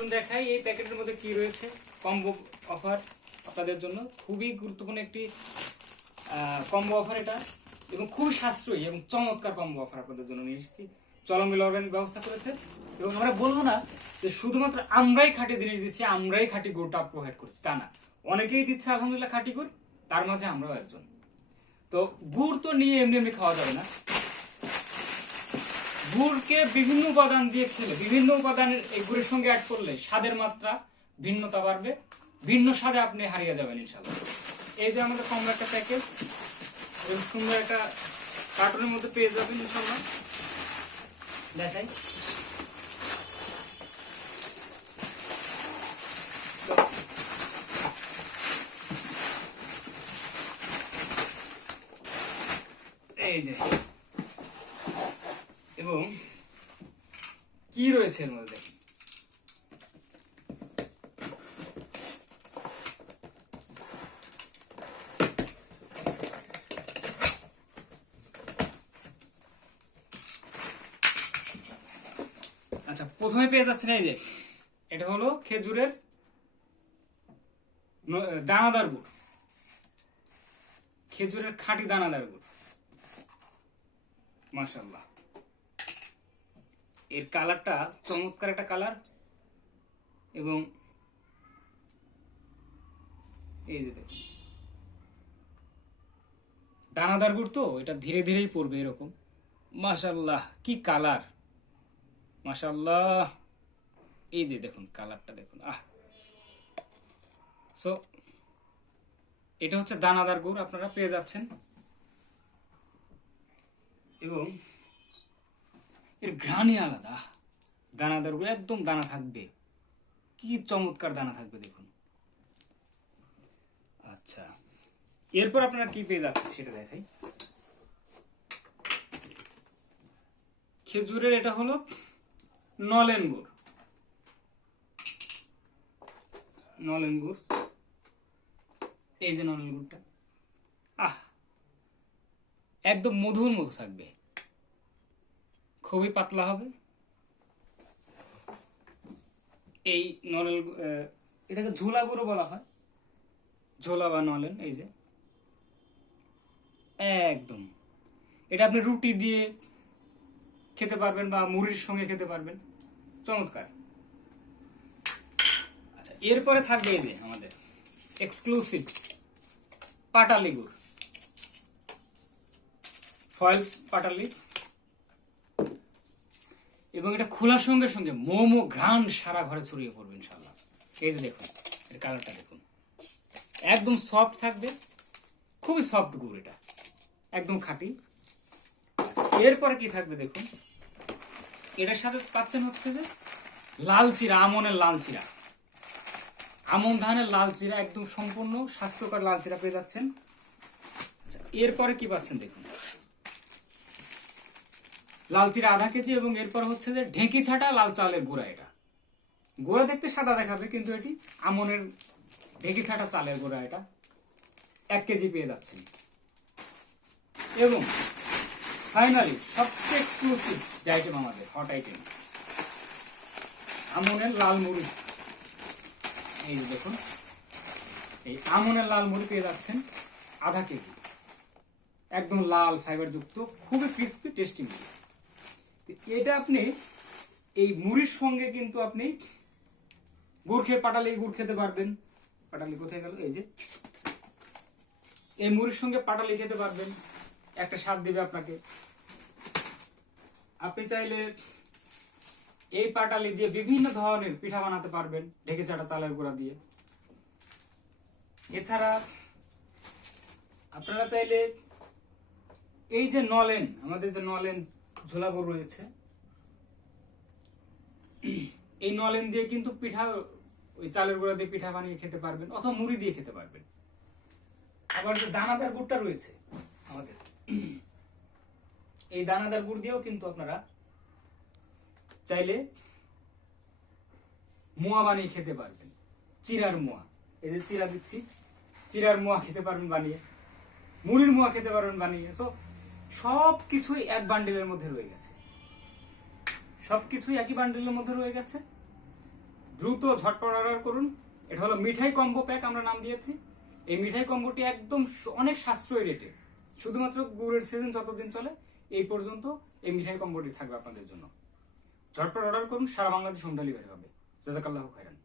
আসুন দেখাই এই প্যাকেটের মধ্যে কি রয়েছে। কম্বো অফার আপনাদের জন্য, খুবই গুরুত্বপূর্ণ একটি কম্বো অফার এটা, এবং খুবই সাশ্রয়ী এবং চমৎকার কম্বো অফার আপনাদের জন্য নিয়ে এসেছি। চলমিল অর্গানিক ব্যবস্থা করেছে, এবং আমরা বলবো না যে শুধুমাত্র আমরাই খাঁটি জিনিস দিচ্ছি, আমরাই খাঁটি গুড়টা প্রোভাইড করছি, তা না। অনেকেই দিচ্ছে আলহামদুলিল্লাহ খাঁটি গুড়, তার মাঝে আমরাও একজন। তো গুড় তো নিয়ে এমনি এমনি খাওয়া যাবে না, গুড়কে বিভিন্ন উপাদান দিয়ে খেলে, বিভিন্ন উপাদানের এই গুড়ের সঙ্গে অ্যাড করলে স্বাদের মাত্রা ভিন্নতা বাড়বে, ভিন্ন স্বাদে আপনি হারিয়ে যাবেন ইনশাআল্লাহ। এই যে আমাদের কমলা একটা প্যাকেট, এবং সুন্দর একটা কার্টুনের মধ্যে পেয়ে যাবেন ইনশাআল্লাহ। দেখাই, এই যে, এবং কি রয়েছে এর মধ্যে দেখুন। আচ্ছা, প্রথমে পেয়ে যাচ্ছেন এই যে, এটা হলো খেজুরের দানাদার গুড়, খেজুরের খাঁটি দানাদার গুড়। মাশাআল্লাহ, এর কালারটা চমৎকার একটা কালার, এবং এই যে দেখুন, দানাদার গুড় তো এটা ধীরে ধীরেই পড়বে এরকম। মাশাআল্লাহ, কি কালার, মাশাআল্লাহ। এই যে দেখুন কালারটা দেখুন, সো এটা হচ্ছে দানাদার গুড় আপনারা পেয়ে যাচ্ছেন, এবং এর ঘ্রাণই আলাদা। দানাদার গুড় একদম দানা থাকবে, কি চমৎকার দানা থাকবে দেখুন। আচ্ছা, এরপর আপনারা কি পেয়ে যাচ্ছেন সেটা দেখাই। খেজুরের এটা হলো নলেন গুড়, নলেন গুড়, এই যে নলেন গুড়টা, একদম মধুর মতো থাকবে, খুবই পাতলা হবে। এই নলেন, এটাকে ঝোলা গুঁড়ো বলা হয়, ঝোলা বা নলেন। এই যে একদম, এটা আপনি রুটি দিয়ে খেতে পারবেন বা মুড়ির সঙ্গে খেতে পারবেন, চমৎকার। আচ্ছা, এরপরে থাকবে এই যে আমাদের এক্সক্লুসিভ পাটালি গুড়, ফয়েল পাটালি, এবং এটা খোলার সঙ্গে সঙ্গে মোমো ঘ্রাণ সারা ঘরে ছড়িয়ে পড়বে ইনশাআল্লাহ। এই যে দেখুন, এর কালারটা দেখুন, একদম সফট থাকবে, খুবই সফট গুড়, এটা একদম খাঁটি। এরপরে কি থাকবে দেখুন, এটার সাথে পাচ্ছেন হচ্ছে যে লাল চিরা, আমনের লাল চিরা, আমন ধানের লাল চিরা, একদম সম্পূর্ণ স্বাস্থ্যকর লাল চিরা পেয়ে যাচ্ছেন। এরপরে কি পাচ্ছেন দেখুন, লাল চিরা আধা কেজি, এবং এরপর হচ্ছে যে ঢেঁকি ছাটা লাল চালের গুঁড়া। এটা গুঁড়া দেখতে সাদা দেখাবে, কিন্তু এটি আমনের ঢেঁকি ছাটা চালের গুঁড়া, এটা 1 কেজি পেয়ে যাচ্ছেন। এবং ফাইনালি সবচেয়ে এক্সক্লুসিভ যে আইটেম, আমাদের হট আইটেম, আমনের লাল মুড়ি। এই দেখুন, এই আমনের লাল মুড়ি পেয়ে যাচ্ছেন আধা কেজি, একদম লাল ফাইবার যুক্ত, খুবই ক্রিস্পি টেস্টি মুড়ি। এটা আপনি এই মুড়ির সঙ্গে কিন্তু আপনি গুড় খেয়ে, পাটালি গুড় খেতে পারবেন। পাটালি কোথায় গেল, এই যে, এই মুড়ির সঙ্গে পাটালি খেতে পারবেন, একটা স্বাদ দেবে আপনাকে। আপনি চাইলে এই পাটালি দিয়ে বিভিন্ন ধরনের পিঠা বানাতে পারবেন, ঢেকে চাটা চালের গুঁড়া দিয়ে। এছাড়া আপনারা চাইলে এই যে নলেন, আমাদের যে নলেন ঝোলা গুড় রয়েছে, এই নলেন দিয়ে কিন্তু পিঠা, ওই চালের গুঁড়া দিয়ে পিঠা বানিয়ে খেতে পারবেন, অথবা মুড়ি দিয়ে খেতে পারবেন। আবার যে দানাদার গুড়টা রয়েছে আমাদের, এই দানাদার গুড় দিয়েও কিন্তু আপনারা চাইলে মোয়া বানিয়ে খেতে পারবেন, চিরার মোয়া। এই যে চিরা দিচ্ছি, চিরার মোয়া খেতে পারবেন বানিয়ে, মুড়ির মোয়া খেতে পারবেন বানিয়ে। সো সবকিছুই এক বান্ডিলের মধ্যে রয়ে গেছে, সবকিছুই একই বান্ডিলের মধ্যে রয়ে গেছে। দ্রুত দ্রুত ঝটপট অর্ডার করুন। এটা হলো মিঠাই কম্বো প্যাক আমরা নাম দিয়েছি। এই মিঠাই কম্বোটি একদম অনেক সাশ্রয়ী রেটে, শুধুমাত্র গুড়ের সিজন যতদিন চলে এই পর্যন্ত এই মিঠাই কম্বোটি থাকবে আপনাদের জন্য। ঝটপট অর্ডার করুন, সারা বাংলাদেশ হোম ডেলিভারি হবে। জাযাকাল্লাহু খাইরান।